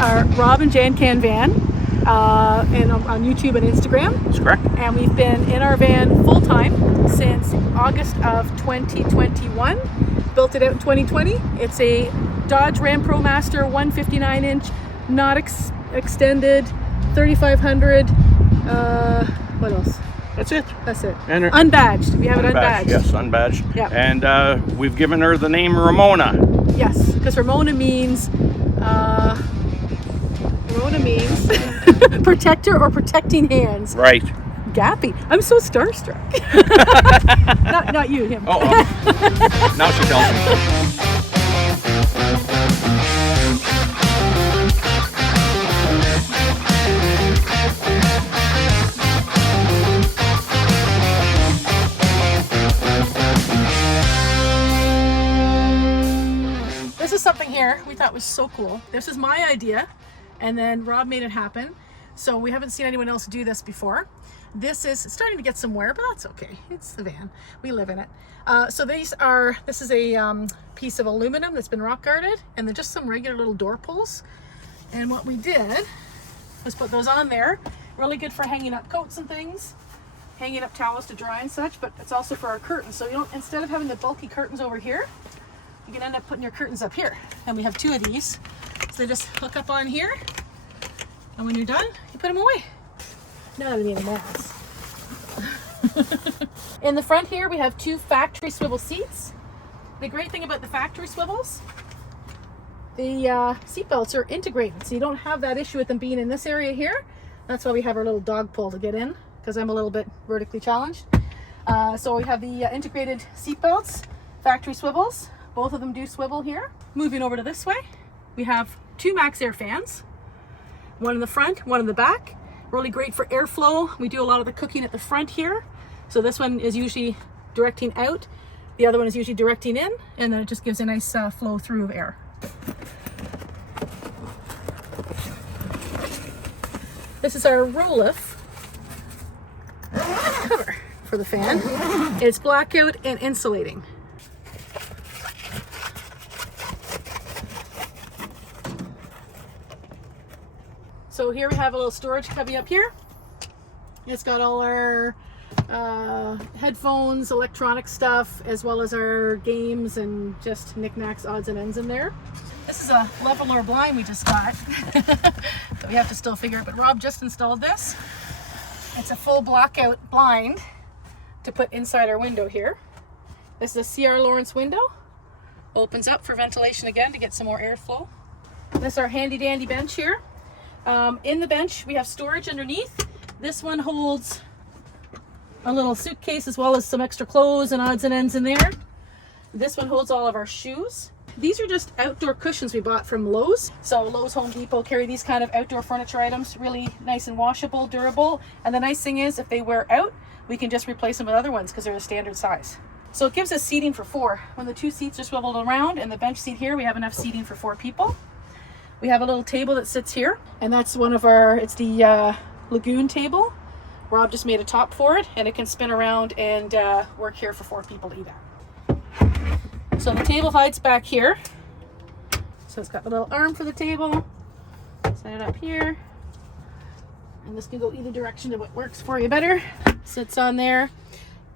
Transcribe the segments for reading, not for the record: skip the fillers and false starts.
Our Rob and Jan Can Van, and on YouTube and Instagram. That's correct. And we've been in our van full time since August of 2021. Built it out in 2020. It's a Dodge Ram ProMaster 159-inch, not extended, 3500. What else? That's it. That's it. And unbadged. We have it unbadged. Yes, unbadged. Yeah. And we've given her the name Ramona. Yes, because Ramona means protector or protecting hands. Right. Gappy. I'm so starstruck. not you, him. Oh. Now she tells me. This is something here we thought was so cool. This is my idea, and then Rob made it happen. So we haven't seen anyone else do this before. This is starting to get some wear, but that's okay. It's the van. We live in it. This is a piece of aluminum that's been rock guarded, and they're just some regular little door pulls. And what we did was put those on there. Really good for hanging up coats and things, hanging up towels to dry and such, but it's also for our curtains. So you don't, instead of having the bulky curtains over here, you can end up putting your curtains up here. And we have two of these. So they just hook up on here. And when you're done, you put them away. Now that we need a mess. In the front here, we have two factory swivel seats. The great thing about the factory swivels, the seat belts are integrated. So you don't have that issue with them being in this area here. That's why we have our little dog pole to get in, because I'm a little bit vertically challenged. So we have the integrated seat belts, factory swivels. Both of them do swivel here. Moving over to this way, we have two Max Air fans. One in the front, one in the back. Really great for airflow. We do a lot of the cooking at the front here. So this one is usually directing out. The other one is usually directing in, and then it just gives a nice flow through of air. This is our Rolliff cover for the fan. It's blackout and insulating. So here we have a little storage cubby up here. It's got all our headphones, electronic stuff, as well as our games and just knickknacks, odds and ends in there. This is a leveler blind we just got that we have to still figure out, but Rob just installed this. It's a full blackout blind to put inside our window here. This is a C.R. Lawrence window. Opens up for ventilation again to get some more airflow. This is our handy dandy bench here. In the bench, we have storage underneath. This one holds a little suitcase as well as some extra clothes and odds and ends in there. This one holds all of our shoes. These are just outdoor cushions we bought from Lowe's. So Lowe's, Home Depot carry these kind of outdoor furniture items, really nice and washable, durable. And the nice thing is if they wear out, we can just replace them with other ones because they're a standard size. So it gives us seating for 4. When the 2 seats are swiveled around and the bench seat here, we have enough seating for 4 people. We have a little table that sits here, and that's one of our, it's the Lagoon table. Rob just made a top for it, and it can spin around and work here for 4 people to eat at. So the table hides back here. So it's got the little arm for the table. Set it up here. And this can go either direction to what works for you better. Sits on there.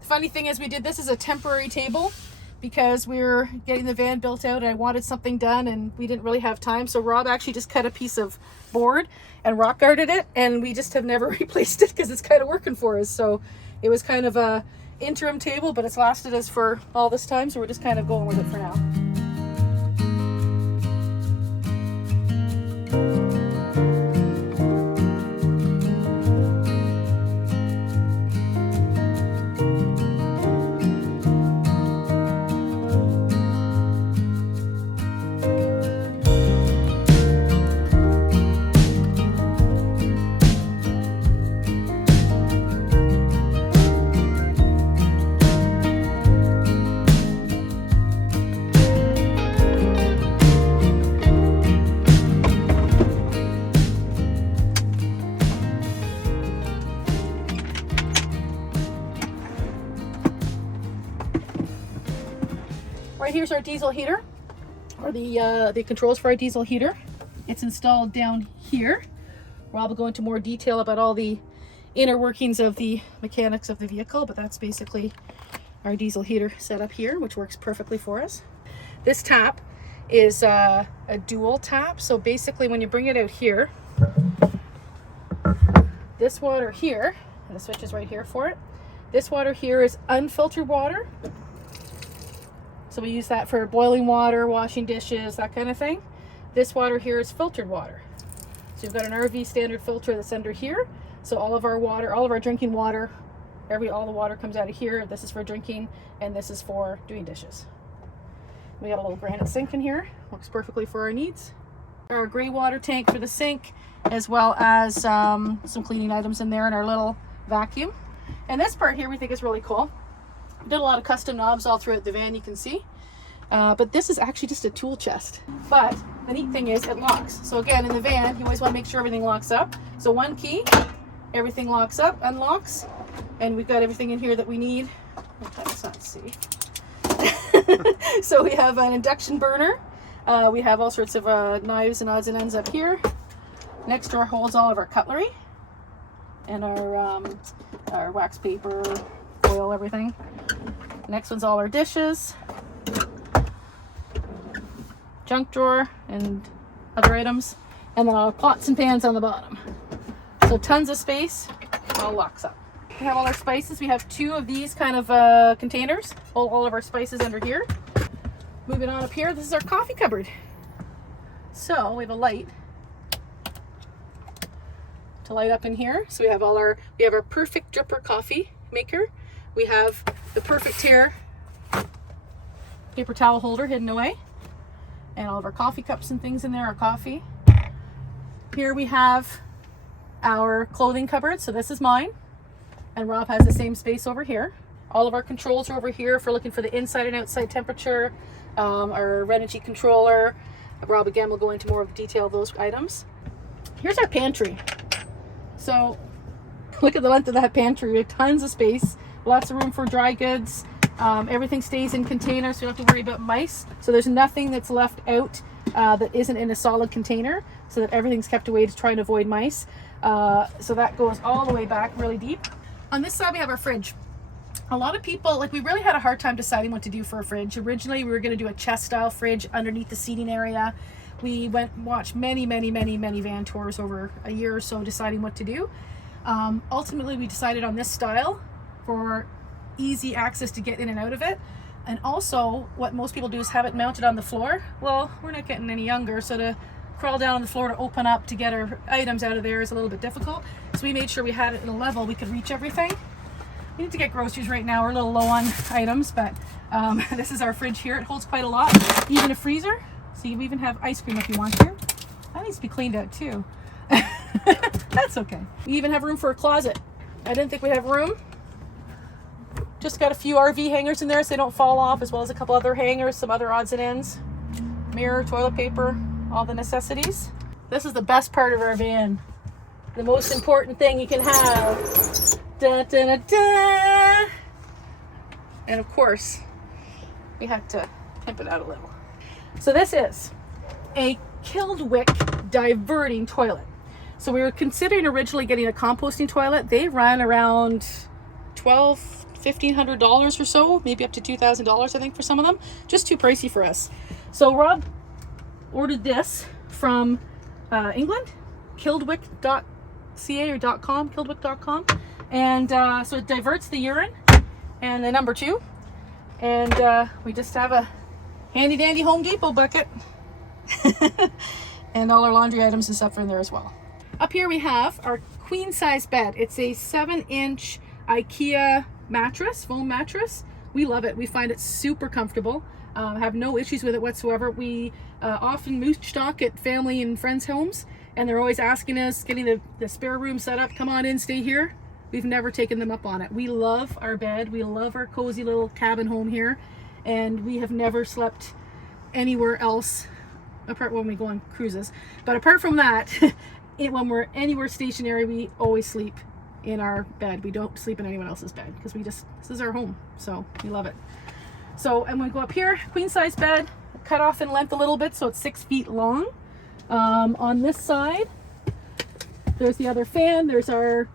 The funny thing is we did this as a temporary table because we were getting the van built out and I wanted something done and we didn't really have time. So Rob actually just cut a piece of board and rock guarded it, and we just have never replaced it because it's kind of working for us. So it was kind of a interim table, but it's lasted us for all this time. So we're just kind of going with it for now. Right here's our diesel heater, or the controls for our diesel heater. It's installed down here. Rob will go into more detail about all the inner workings of the mechanics of the vehicle, but that's basically our diesel heater set up here, which works perfectly for us. This tap is a dual tap, so basically when you bring it out here, this water here, and the switch is right here for it, this water here is unfiltered water. So we use that for boiling water, washing dishes, that kind of thing. This water here is filtered water. So you've got an RV standard filter that's under here. So all of our water, all of our drinking water, all the water comes out of here. This is for drinking, and this is for doing dishes. We got a little granite sink in here. Works perfectly for our needs. Our gray water tank for the sink, as well as some cleaning items in there, and our little vacuum. And this part here we think is really cool. Did a lot of custom knobs all throughout the van, you can see. But this is actually just a tool chest. But the neat thing is it locks. So again, in the van, you always want to make sure everything locks up. So one key, everything locks up, unlocks, and we've got everything in here that we need. Let's see. So we have an induction burner. We have all sorts of knives and odds and ends up here. Next drawer holds all of our cutlery and our wax paper, oil, everything. Next one's all our dishes, junk drawer, and other items, and then our pots and pans on the bottom. So tons of space, all locks up. We have all our spices. We have 2 of these kind of containers. All of our spices under here. Moving on up here, this is our coffee cupboard. So we have a light to light up in here. So we have our perfect dripper coffee maker. We have the perfect hair paper towel holder hidden away, and all of our coffee cups and things in there, our coffee. Here we have our clothing cupboard. So this is mine, and Rob has the same space over here. All of our controls are over here for looking for the inside and outside temperature. Our Renogy controller. Rob again will go into more of the detail of those items. Here's our pantry. So look at the length of that pantry. We have tons of space, lots of room for dry goods. Everything stays in containers, so you don't have to worry about mice. So there's nothing that's left out that isn't in a solid container, so that everything's kept away to try and avoid mice. So that goes all the way back really deep. On this side we have our fridge. A lot of people, we really had a hard time deciding what to do for a fridge. Originally we were going to do a chest style fridge underneath the seating area. We went and watched many van tours over a year or so deciding what to do. Ultimately we decided on this style for easy access to get in and out of it. And also what most people do is have it mounted on the floor. Well, we're not getting any younger, so to crawl down on the floor to open up to get our items out of there is a little bit difficult. So we made sure we had it at a level we could reach everything. We need to get groceries right now. We're a little low on items, but this is our fridge here. It holds quite a lot, even a freezer. So you even have ice cream if you want to. That needs to be cleaned out too. That's okay. We even have room for a closet. I didn't think we'd have room. Just got a few RV hangers in there so they don't fall off, as well as a couple other hangers, some other odds and ends. Mirror, toilet paper, all the necessities. This is the best part of our van. The most important thing you can have. Da, da, da, da. And of course, we had to pimp it out a little. So this is a killed wick diverting toilet. So we were considering originally getting a composting toilet. They run around $1,500 or so, maybe up to $2,000 I think for some of them. Just too pricey for us. So Rob ordered this from England, killedwick.ca or .com, killedwick.com. And so it diverts the urine and the number 2. And we just have a handy dandy Home Depot bucket. And all our laundry items and stuff are in there as well. Up here we have our queen size bed. It's a 7-inch IKEA mattress, foam mattress. We love it. We find it super comfortable. Have no issues with it whatsoever. We often mooch stock at family and friends' homes, and they're always asking us, getting the spare room set up, come on in, stay here. We've never taken them up on it. We love our bed. We love our cozy little cabin home here, and we have never slept anywhere else, apart when we go on cruises. But apart from that, when we're anywhere stationary, we always sleep in our bed. We don't sleep in anyone else's bed because this is our home, so we love it. So I'm going to go up here, queen size bed, cut off in length a little bit so it's 6 feet long. On this side, there's the other fan. There's our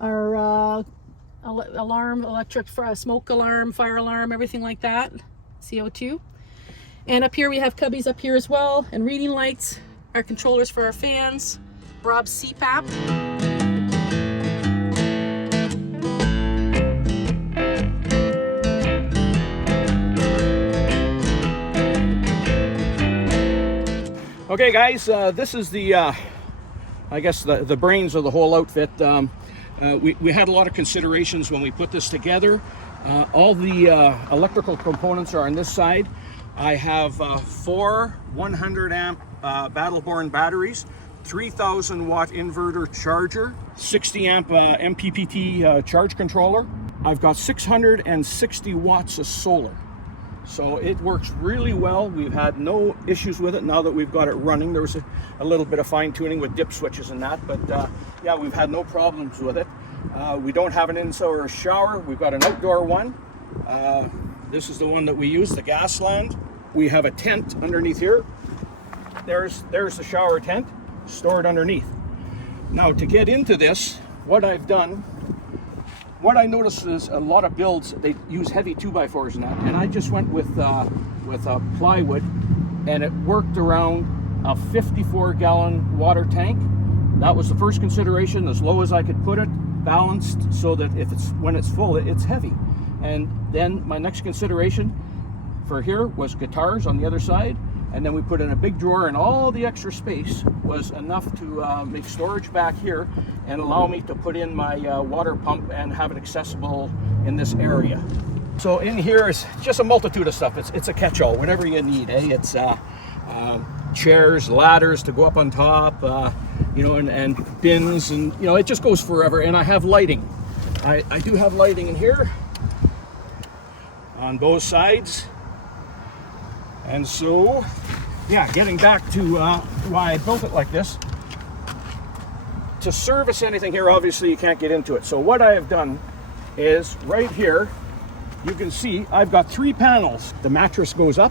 alarm, electric smoke alarm, fire alarm, everything like that, CO2. And up here we have cubbies up here as well, and reading lights, our controllers for our fans, Rob's CPAP. Okay, guys, this is the, I guess, the brains of the whole outfit. We had a lot of considerations when we put this together. All the electrical components are on this side. I have 4 100 amp Battleborn batteries, 3000 watt inverter charger, 60 amp MPPT charge controller. I've got 660 watts of solar. So it works really well. We've had no issues with it now that we've got it running. There was a little bit of fine tuning with dip switches and that, but yeah, we've had no problems with it. We don't have an indoor shower. We've got an outdoor one. This is the one that we use, the Gasland. We have a tent underneath here. There's the shower tent stored underneath. Now to get into this, what I've done, what I noticed is a lot of builds, they use heavy 2x4s and that, and I just went with plywood, and it worked around a 54-gallon water tank. That was the first consideration, as low as I could put it, balanced so that when it's full, it's heavy. And then my next consideration for here was guitars on the other side, and then we put in a big drawer, and all the extra space was enough to make storage back here and allow me to put in my water pump and have it accessible in this area. So in here is just a multitude of stuff. It's a catch-all, whatever you need. It's chairs, ladders to go up on top, you know, and bins, and you know, it just goes forever. And I have lighting. I do have lighting in here on both sides. And so, yeah, getting back to why I built it like this. To service anything here, obviously you can't get into it. So what I have done is right here, you can see I've got 3 panels. The mattress goes up.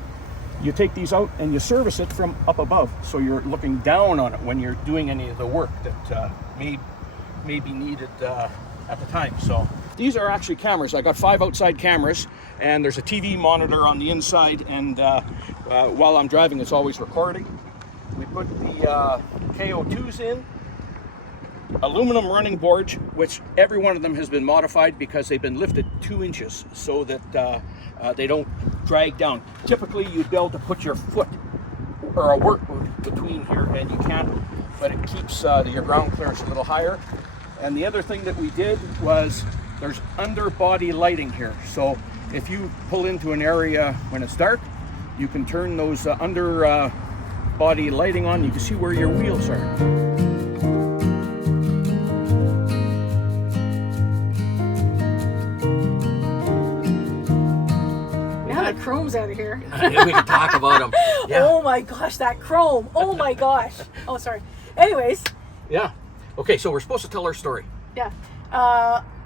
You take these out and you service it from up above. So you're looking down on it when you're doing any of the work that may be needed at the time. So these are actually cameras. I got 5 outside cameras, and there's a TV monitor on the inside, and while I'm driving it's always recording. We put the KO2s in, aluminum running boards, which every one of them has been modified because they've been lifted 2 inches so that they don't drag down. Typically you'd be able to put your foot or a work boot between here, and you can't, but it keeps your ground clearance a little higher. And the other thing that we did was there's underbody lighting here. So if you pull into an area when it's dark, you can turn those underbody lighting on. You can see where your wheels are. Now that chrome's out of here. Yeah, we can talk about them. Yeah. Oh my gosh, that chrome. Oh my gosh. Oh, sorry. Anyways. Yeah. Okay, so we're supposed to tell our story. Yeah.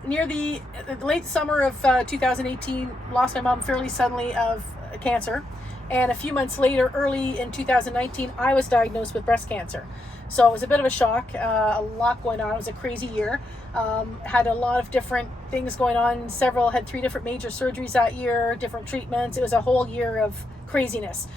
Near the late summer of 2018, lost my mom fairly suddenly of cancer. And a few months later, early in 2019, I was diagnosed with breast cancer. So it was a bit of a shock, a lot going on. It was a crazy year. Had a lot of different things going on. Had 3 different major surgeries that year, different treatments. It was a whole year of craziness.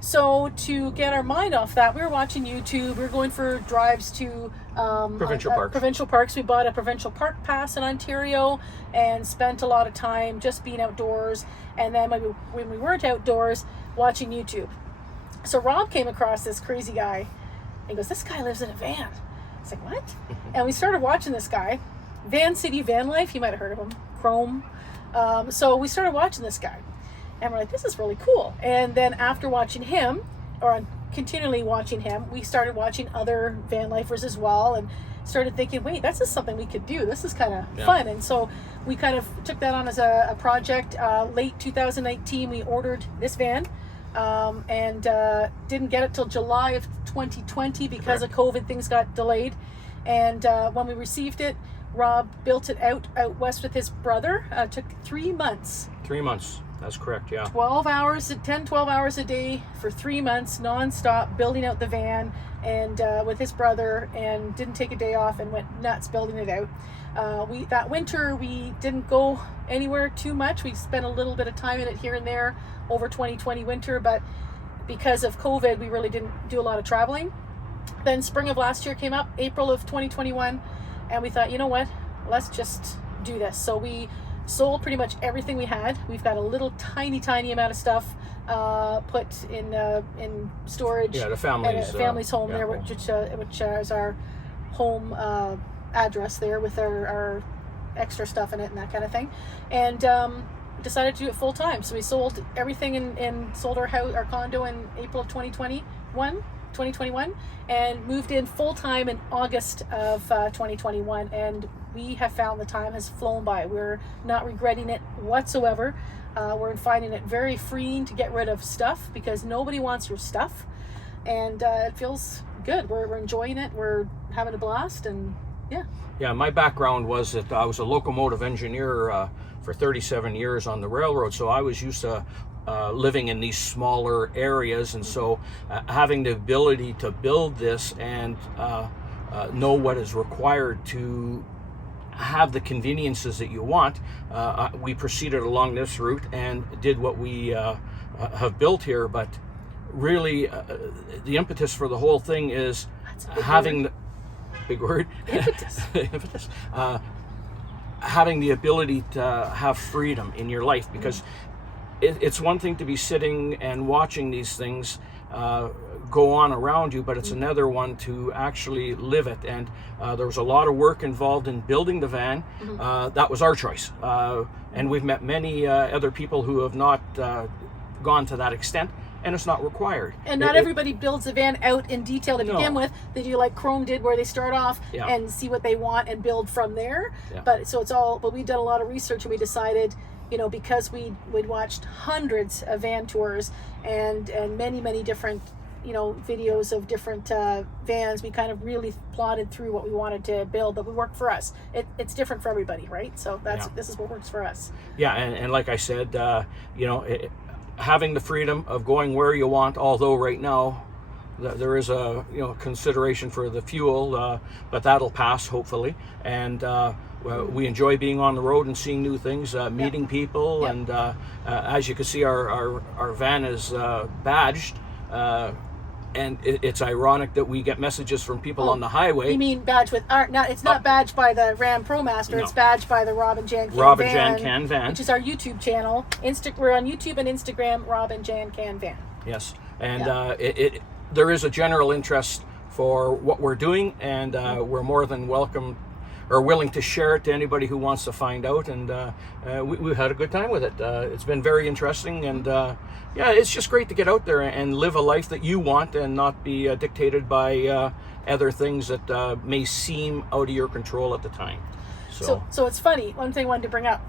So to get our mind off that, we were watching YouTube. We were going for drives to provincial parks. We bought a provincial park pass in Ontario and spent a lot of time just being outdoors. And then when we weren't outdoors, watching YouTube. So Rob came across this crazy guy. He goes, "This guy lives in a van." I was like, "What?" And we started watching this guy, Vancity Vanlife. You might have heard of him, Chrome. So we started watching this guy. And we're like, this is really cool. And then after watching him, or continually watching him, we started watching other van lifers as well, and started thinking, wait, this is something we could do. This is kind of fun. And so we kind of took that on as a project. Late 2019, we ordered this van, and didn't get it till July of 2020 because of COVID. Things got delayed. And when we received it, Rob built it out west with his brother. Took 3 months. 3 months. That's correct, yeah. 12 hours a day for 3 months, non-stop, building out the van and with his brother, and didn't take a day off and went nuts building it out. That winter, we didn't go anywhere too much. We spent a little bit of time in it here and there over 2020 winter, but because of COVID, we really didn't do a lot of traveling. Then spring of last year came up, April of 2021, and we thought, you know what, let's just do this. So we sold pretty much everything we had. We've got a little tiny amount of stuff put in storage. Yeah, the family's home yeah, there, home. which is our home address there with our extra stuff in it and that kind of thing. And decided to do it full time. So we sold everything and sold our house, our condo in April of 2021, and moved in full time in August of 2021. And we have found the time has flown by. We're not regretting it whatsoever. We're finding it very freeing to get rid of stuff because nobody wants your stuff, and it feels good. We're enjoying it. We're having a blast, and yeah. Yeah, my background was that I was a locomotive engineer for 37 years on the railroad, so I was used to living in these smaller areas, and so having the ability to build this and know what is required to have the conveniences that you want, we proceeded along this route and did what we have built here. But really, the impetus for the whole thing is having big word impetus, having the ability to have freedom in your life, because it's one thing to be sitting and watching these things go on around you, but it's another one to actually live it. And there was a lot of work involved in building the van. That was our choice, and we've met many other people who have not gone to that extent, and it's not required. And not everybody builds a van out in detail to begin with. They do like Chrome did, where they start off and see what they want and build from there. But we've done a lot of research, and we decided, you know, because we'd watched hundreds of van tours and many different, you know, videos of different vans, we kind of really plotted through what we wanted to build that would work for us. It's different for everybody, right? So this is what works for us. Yeah, and like I said, you know, having the freedom of going where you want, although right now there is a consideration for the fuel, but that'll pass hopefully. And we enjoy being on the road and seeing new things, meeting people, and as you can see, our van is badged, and it's ironic that we get messages from people on the highway. You mean badged with our? No, it's not badged by the Ram ProMaster. No. It's badged by the Rob and Jan Can Van, which is our YouTube channel. We're on YouTube and Instagram, Rob and Jan Can Van. Yes, and there is a general interest for what we're doing, and we're more than welcome or willing to share it to anybody who wants to find out. And we've had a good time with it. It's been very interesting, and it's just great to get out there and live a life that you want and not be dictated by other things that may seem out of your control at the time. So it's funny. One thing I wanted to bring up.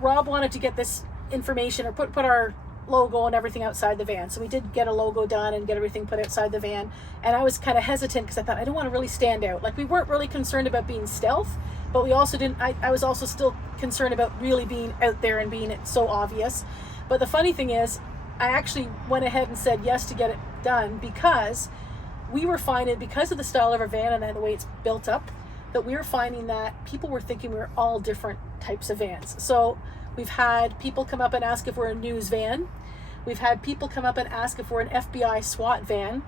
Rob wanted to get this information or put our logo and everything outside the van. So we did get a logo done and get everything put outside the van. And I was kind of hesitant because I thought I don't want to really stand out. Like, we weren't really concerned about being stealth, but we also didn't, I was also still concerned about really being out there and being it so obvious. But the funny thing is, I actually went ahead and said yes to get it done because we were finding, because of the style of our van and the way it's built up, that we were finding that people were thinking we were all different types of vans. So we've had people come up and ask if we're a news van. We've had people come up and ask if we're an FBI SWAT van.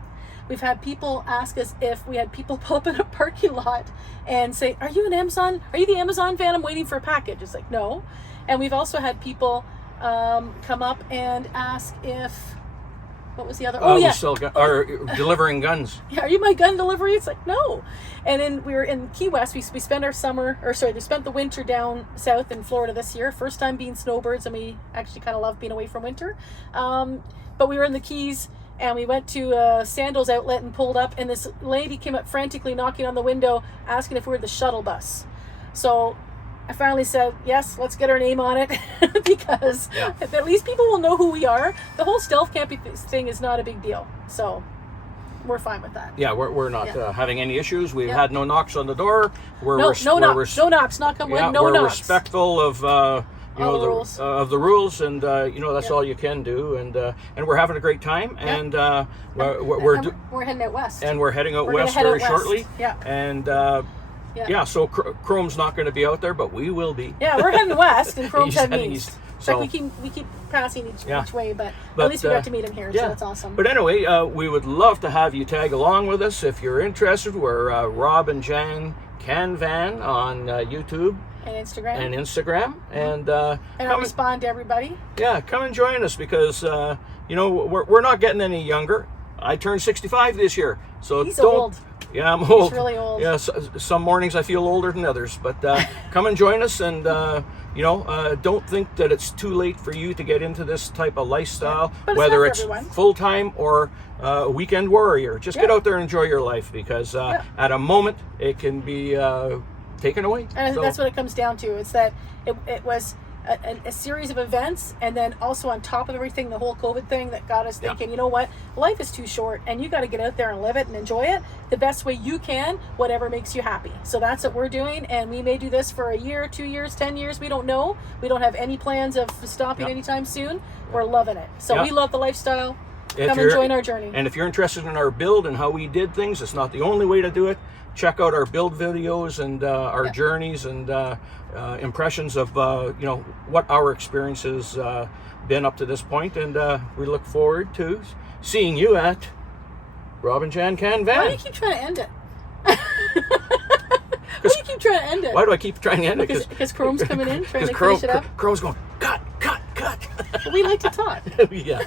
We've had people ask us if we had people pull up in a parking lot and say, are you the Amazon van? I'm waiting for a package. It's like, no. And we've also had people come up and ask if, what was the other? We sell delivering guns. Yeah, are you my gun delivery? It's like, no. And then we were in Key West. We spent we spent the winter down south in Florida this year. First time being snowbirds, and we actually kind of love being away from winter. But we were in the Keys, and we went to a sandals outlet and pulled up, and this lady came up frantically knocking on the window, asking if we were the shuttle bus. So I finally said, yes, let's get our name on it because at least people will know who we are. The whole stealth camping thing is not a big deal. So, we're fine with that. Yeah, we're not having any issues. We've had no knocks on the door. No knocks. Knock on wood. No we're knocks. Respectful of the rules. Of the rules, and that's all you can do. And we're having a great time, and we're heading out west. And we're heading out west very shortly. Yeah. And so Chrome's not going to be out there, but we will be. Yeah, we're heading west, and Chrome's heading east. In fact, we keep passing each way, but at least we got to meet him here, so that's awesome. But anyway, we would love to have you tag along with us if you're interested. We're Rob and Jan Can Van on YouTube and Instagram, and I'll respond to everybody. Yeah, come and join us because we're not getting any younger. I turned 65 this year, so he's old. Yeah, I'm old. He's really old. Yeah, some mornings I feel older than others, but come and join us, and don't think that it's too late for you to get into this type of lifestyle, whether it's full-time or weekend warrior. Just get out there and enjoy your life, because at a moment it can be taken away. And that's what it comes down to. It's that it was a series of events, and then also on top of everything, the whole COVID thing that got us thinking, you know what, life is too short, and you got to get out there and live it and enjoy it the best way you can, whatever makes you happy. So that's what we're doing, and we may do this for a year, 2 years, 10 years. We don't know. We don't have any plans of stopping anytime soon. We're loving it. So we love the lifestyle. Come and join our journey. And if you're interested in our build and how we did things, it's not the only way to do it. Check out our build videos and our journeys and impressions of what our experience has been up to this point, and we look forward to seeing you at Rob and Jan Can Van. Why do you keep trying to end it? Why do you keep trying to end it? Why do I keep trying to end it? Because Chrome's coming in trying to finish it up. Chrome's going, cut. But we like to talk. Yeah,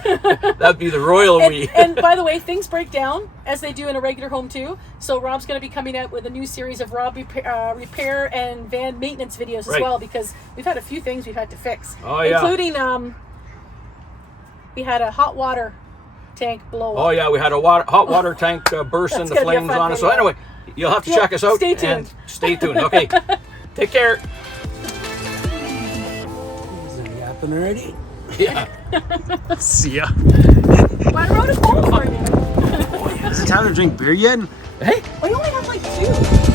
that'd be the royal we. And by the way, things break down as they do in a regular home too. So Rob's going to be coming out with a new series of Rob repair and van maintenance videos as well, because we've had a few things we've had to fix, including we had a hot water tank blow up. Oh yeah, we had a hot water tank burst into flames on us. So anyway, you'll have to check us out. Stay tuned. And stay tuned. Okay, take care. Already? Yeah. See ya. I wrote a poem for you. Is it time to drink beer yet? Hey? We only have like 2.